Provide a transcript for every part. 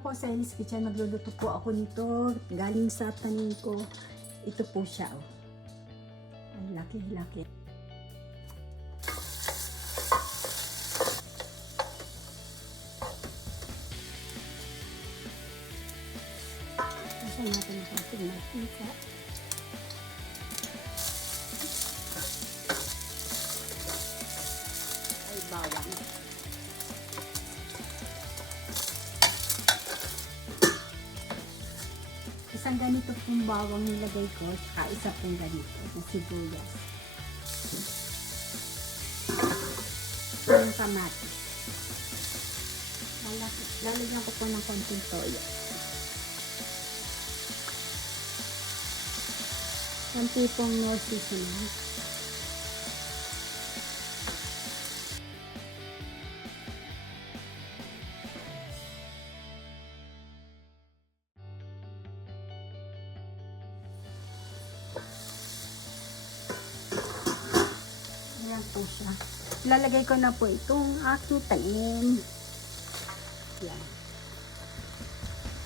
po sa Ely's Kitchen, magluluto po ako nito. Galing sa tanim ko. Ito po siya. Oh. Ang laki-laki. Kasi natin ang konting mantika. Ay, bawang. Isang ganito pong bawang nilagay ko, saka isa pong ganito na sibuyas. Yung kamatis. Lalagyan ko po ng konting toyo. Konti pong no seasoning. Ayan po siya. Lalagay ko na po itong aking tanim. Yan.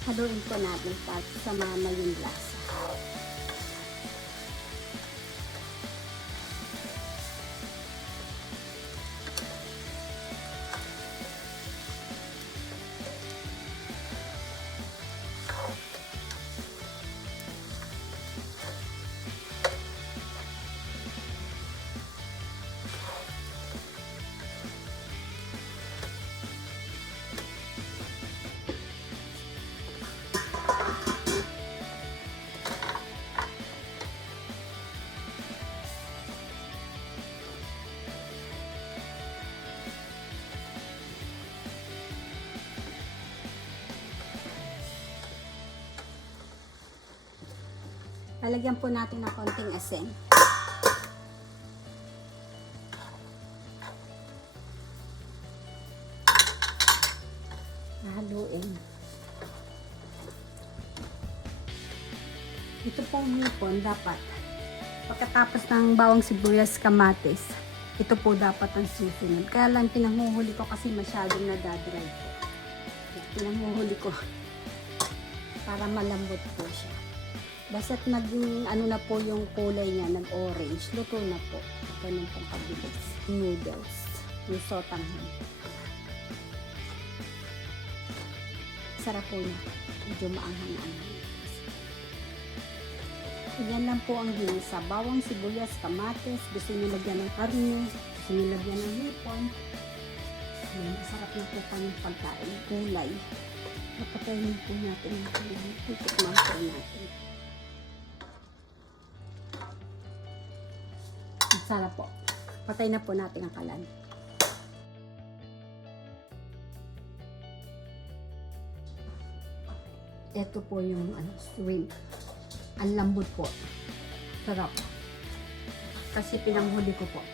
Haluin ko natin para sumama yung lasa. Lalagyan po natin ng konting asin. Haluin. Ito pong hipon dapat pagkatapos ng bawang sibuyas kamatis, ito po dapat ang susunod. Kaya lang pinanguhuli ko kasi masyadong nadadry po. Pinanguhuli ko para malambot po siya. Basta't naging ano na po yung kulay niya, nag-orange, luto na po. Ganun pong kabilis. Noodles, yung sotanghon. Sarap po niya. Medyo maanghang-anghang. Yan lang po ang ginisa. Bawang, sibuyas, kamatis. Gusto niyo lagyan ng karne. Gusto niyo lagyan ng hipon. Masarap na po kanyang pagkain. Kulay. Napatayin po natin yung kulay. Titikman po natin. Sarap po. Patay na po natin ang kalan. Ito po yung shrimp. Ang lambot po. Sarap. Kasi pinanghuli ko po.